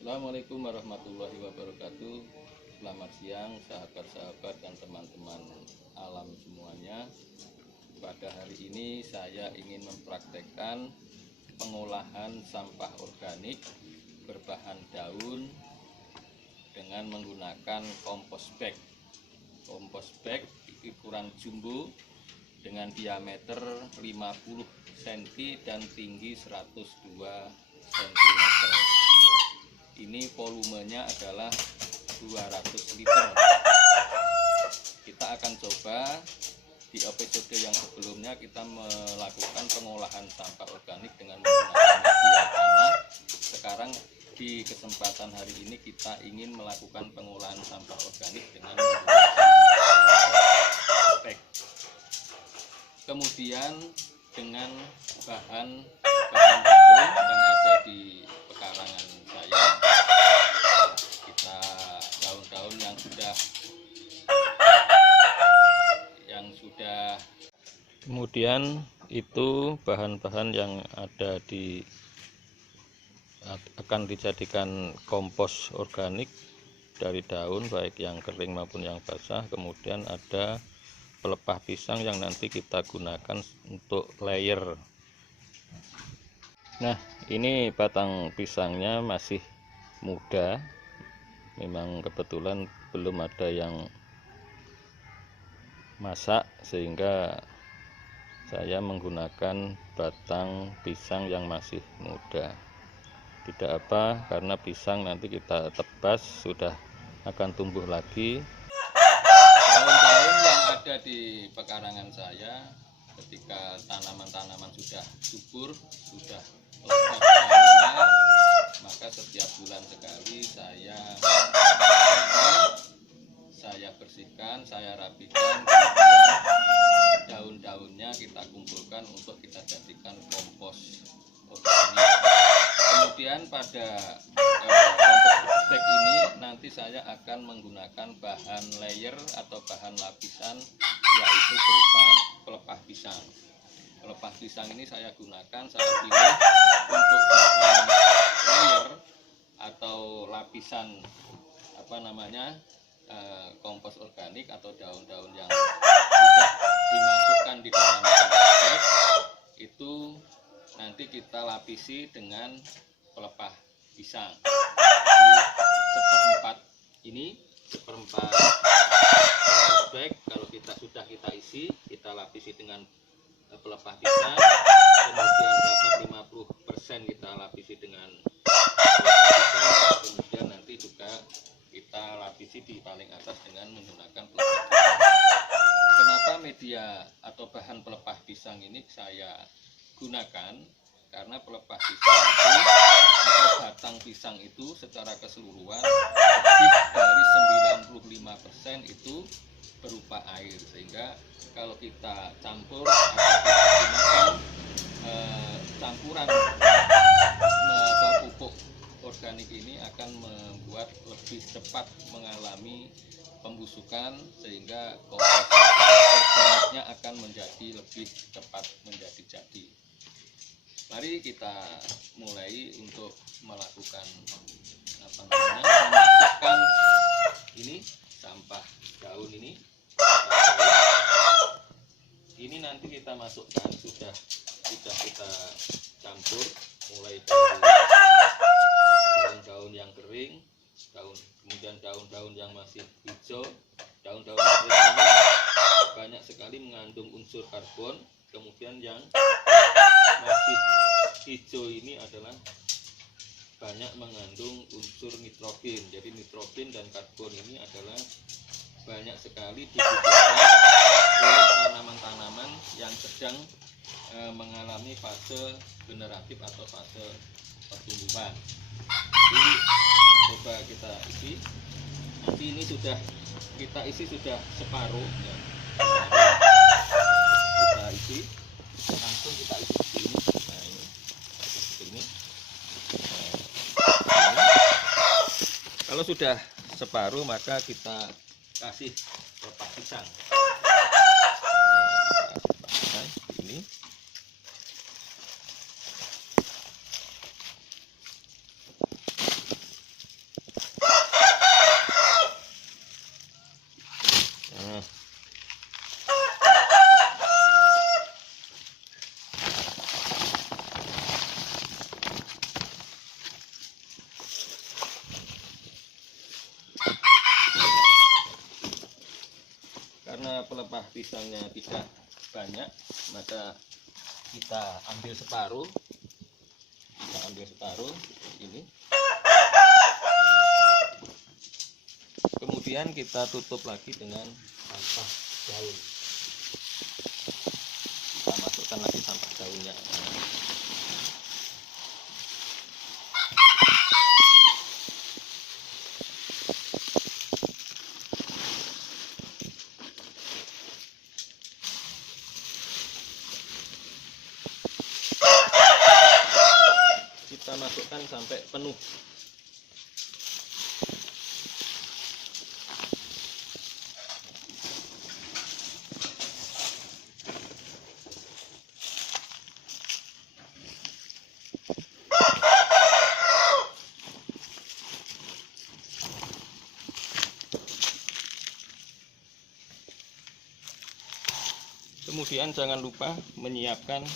Assalamualaikum warahmatullahi wabarakatuh. Selamat siang sahabat-sahabat dan teman-teman alam semuanya. Pada hari ini saya ingin mempraktekkan pengolahan sampah organik berbahan daun dengan menggunakan kompos bag. Kompos bag ukuran jumbo dengan diameter 50 cm dan tinggi 102 cm. Ini volumenya adalah 200 liter. Kita akan coba di episode yang sebelumnya kita melakukan pengolahan sampah organik dengan menggunakan media tanah. Sekarang di kesempatan hari ini kita ingin melakukan pengolahan sampah organik dengan menggunakan bag. Kemudian dengan bahan daun yang ada di pekarangan saya, kita daun-daun yang sudah kemudian itu bahan-bahan yang ada di akan dijadikan kompos organik dari daun baik yang kering maupun yang basah. Kemudian ada pelepah pisang yang nanti kita gunakan untuk layer. Nah, ini batang pisangnya masih muda, memang kebetulan belum ada yang masak sehingga saya menggunakan batang pisang yang masih muda. Tidak apa, karena pisang nanti kita tebas sudah akan tumbuh lagi. Daun-daun yang ada di pekarangan saya, ketika tanaman-tanaman sudah subur, sudah lebat daunnya, maka setiap bulan sekali saya bersihkan, saya rapikan, daun-daunnya kita kumpulkan untuk kita jadikan kompos organik. Kemudian pada kompos bag ini nanti saya akan menggunakan bahan layer atau bahan lapisan, yaitu berupa pelepah pisang. Pelepah pisang ini saya pilih untuk bahan layer atau lapisan kompos organik atau daun-daun yang sudah dimasukkan di dalam kompos bag itu nanti kita lapisi dengan pelepah pisang. Seperempat kompos bag kalau kita isi, kita lapisi dengan pelepah pisang, kemudian dapat 50% kita lapisi dengan pelepah pisang, kemudian nanti juga kita lapisi di paling atas dengan menggunakan pelepah pisang. Kenapa media atau bahan pelepah pisang ini saya gunakan? Karena pelepah pisang itu atau batang pisang itu secara keseluruhan lebih dari 95% itu berupa air, sehingga kalau kita campur atau kita gunakan campuran pupuk organik ini akan membuat lebih cepat mengalami pembusukan, sehingga kompos organiknya akan menjadi lebih cepat menjadi jadi. Mari kita mulai untuk melakukan memasukkan ini sampah daun ini. Ini nanti kita masukkan sudah kita campur mulai dari daun-daun yang kering, kemudian daun-daun yang masih hijau. Daun-daun kering ini banyak sekali mengandung unsur karbon, kemudian yang masih hijau ini adalah banyak mengandung unsur nitrogen. Jadi nitrogen dan karbon ini adalah banyak sekali dibutuhkan oleh tanaman-tanaman yang sedang mengalami fase generatif atau fase pertumbuhan. Jadi coba kita isi. Nanti ini sudah kita isi sudah separuh ya. Kita isi langsung kita isi seperti ini. Nah, ini seperti ini. Kalau sudah separuh maka kita kasih pelepah pisang. Ini karena pelepah pisangnya tidak banyak, maka kita ambil separuh. Ini. Kemudian kita tutup lagi dengan sampah daun. Kita masukkan lagi sampah daunnya. Kita masukkan sampai penuh. Kemudian jangan lupa menyiapkan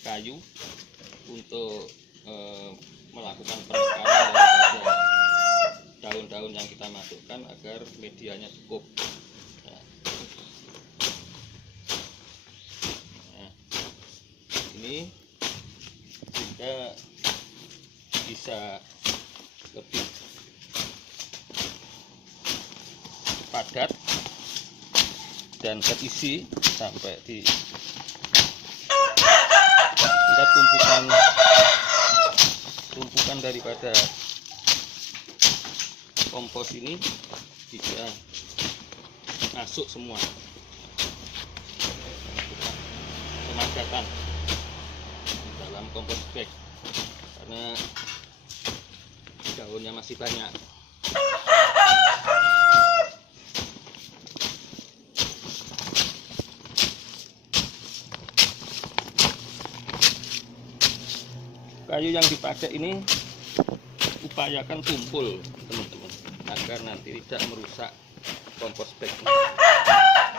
kayu untuk melakukan penekanan daripada daun-daun yang kita masukkan agar medianya cukup. Nah, ini juga bisa lebih padat dan terisi sampai di kita tumpukan daripada kompos ini bisa masuk semua, pemadatan dalam kompos bag karena daunnya masih banyak. Kayu yang dipakai ini upayakan tumpul teman-teman, agar nanti tidak merusak kompos bagnya.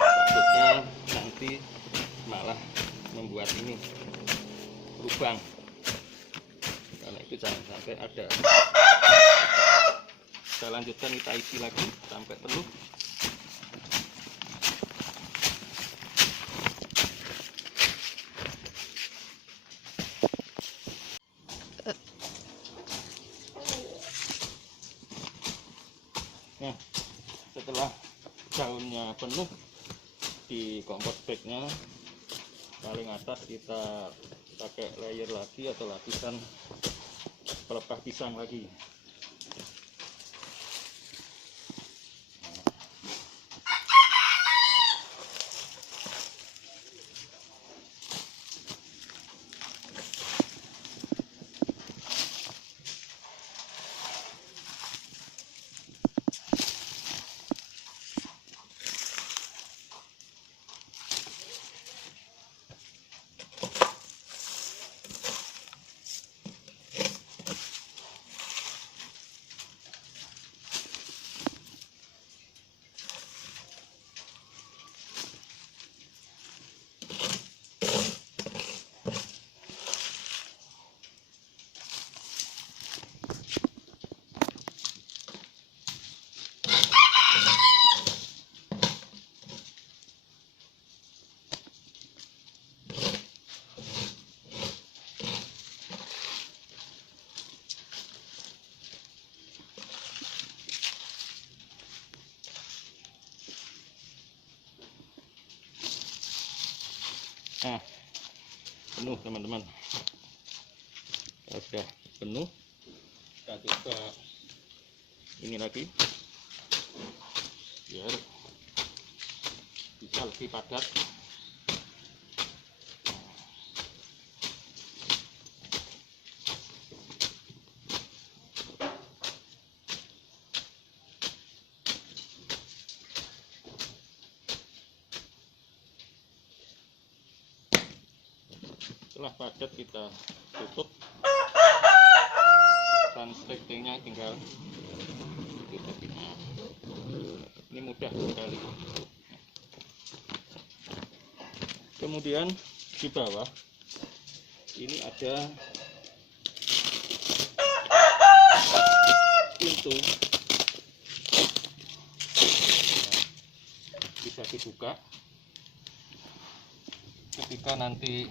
Takutnya nanti malah membuat ini lubang, karena itu jangan sampai ada. Kita lanjutkan, kita isi lagi sampai penuh. Nah, setelah daunnya penuh di kompos bagnya, paling atas kita pakai layer lagi atau lapisan pelepah pisang lagi. Nah, penuh teman-teman. Sudah penuh, kita coba ini lagi biar bisa lebih padat. Setelah padat kita tutup, translate-nya tinggal tutup. Ini mudah sekali. Kemudian di bawah ini ada pintu, bisa kita dibuka. Ketika nanti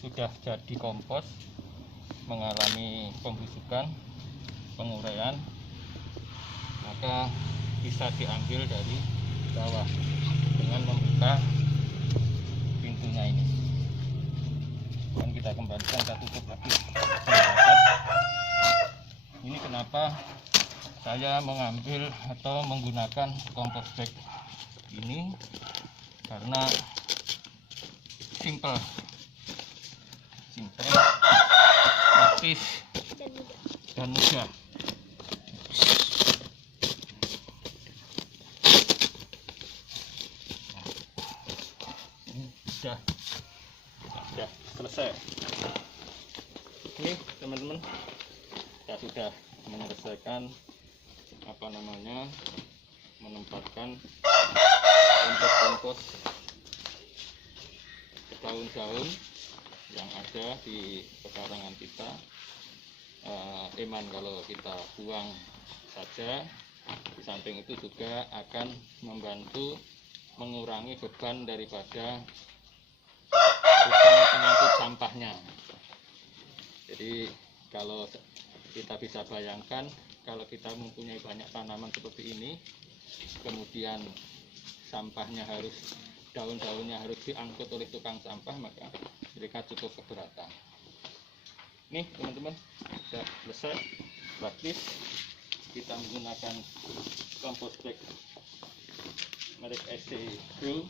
sudah jadi kompos, mengalami pembusukan, penguraian, maka bisa diambil dari bawah dengan membuka pintunya ini. Dan kita kembalikan, kita tutup lagi. Ini kenapa saya mengambil atau menggunakan kompos bag ini, karena simple, praktis, dan mudah. Ini sudah selesai. Ini teman-teman, kita sudah menyelesaikan menempatkan kompos daun-daun yang ada di pekarangan kita. Eman kalau kita buang saja. Di samping itu juga akan membantu mengurangi beban daripada pengangkut sampahnya. Jadi kalau kita bisa bayangkan, kalau kita mempunyai banyak tanaman seperti ini, kemudian sampahnya daun-daunnya harus diangkut oleh tukang sampah, maka mereka cukup keberatan. Nih teman-teman, sudah selesai, praktis. Kita menggunakan kompos bag merek SC Grow,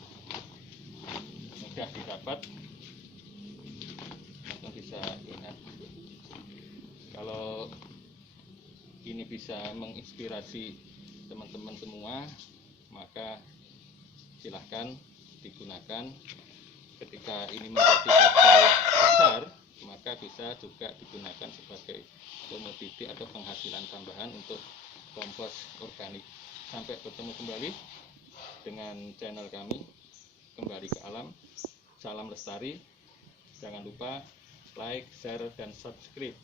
mudah didapat. Teman-teman bisa ingat, kalau ini bisa menginspirasi teman-teman semua, maka silahkan digunakan. Ketika ini menjadi botol besar, maka bisa juga digunakan sebagai komoditi atau penghasilan tambahan untuk kompos organik. Sampai bertemu kembali dengan channel kami, Kembali ke Alam. Salam lestari. Jangan lupa like, share, dan subscribe.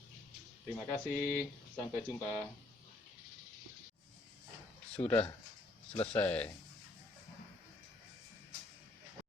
Terima kasih, sampai jumpa. Sudah selesai.